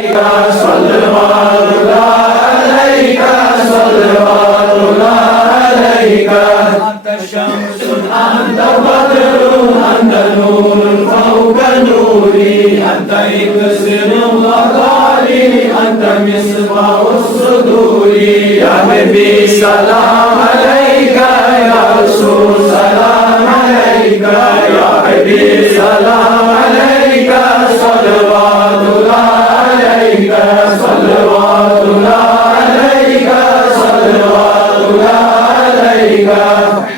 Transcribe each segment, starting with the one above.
صلوات الله عليك صلوات الله عليك أنت شمس أنت بدر أنت نور فوق نوري أنت إكسر الغالي أنت مصباح الصدور يا نبي سلام عليك يا رسول سلام عليك يا حبيب سلام عليك صلوات الله عليك صلوات الله عليك صلوات الله عليك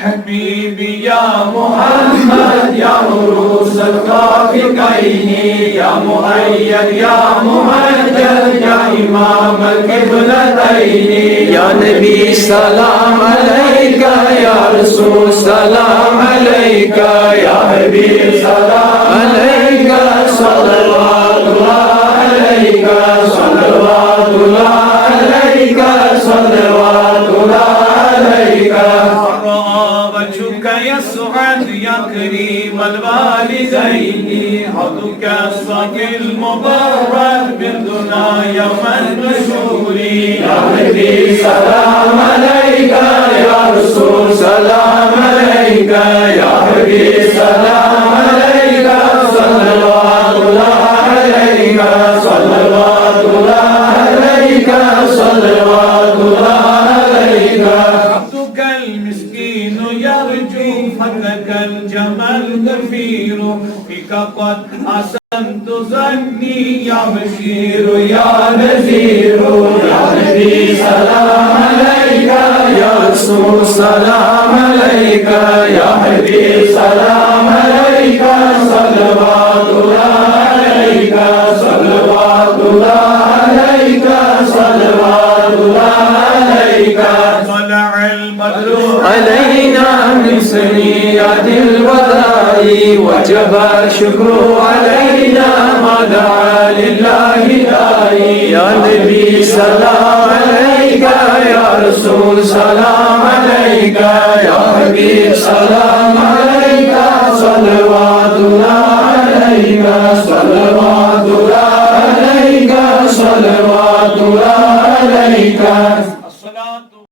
حبيبي يا محمد يا مروس الخافقين يا مؤيد يا ممجد يا إمام القبلتين يا نبي سلام عليك يا رسول سلام عليك يا حبيب سلام عليك صلوات الله عليك صلوات الله عليك صلوات الله عليك وجهك يسعد يا كريم الوالدين حظك الصقي المبارك بالدنا يوم النشور يا نبي سلام عليك يا رسول سلام عليك يا حبيب سلام عليك صلوات الله عليك صلوات الله عليك صلوات الله عليك عبدك المسكين يرجو فضلك الجمال غفير فيك قد أحسنت ظني يا بشير يا نذير يا نبي سلام عليك يا رسول سلام عليك يا حبيب سلام عليك صلوات الله عليك صلوات الله عليك صلوات الله عليك طلع البدر علينا من سنيات الوداع وجب الشكر علينا ما دعا لله داعي يا نبي سلام عليك يا رسول سلام عليك يا حبيب سلام عليك صلوات الله عليك صلوات الله عليك صلوات الله عليك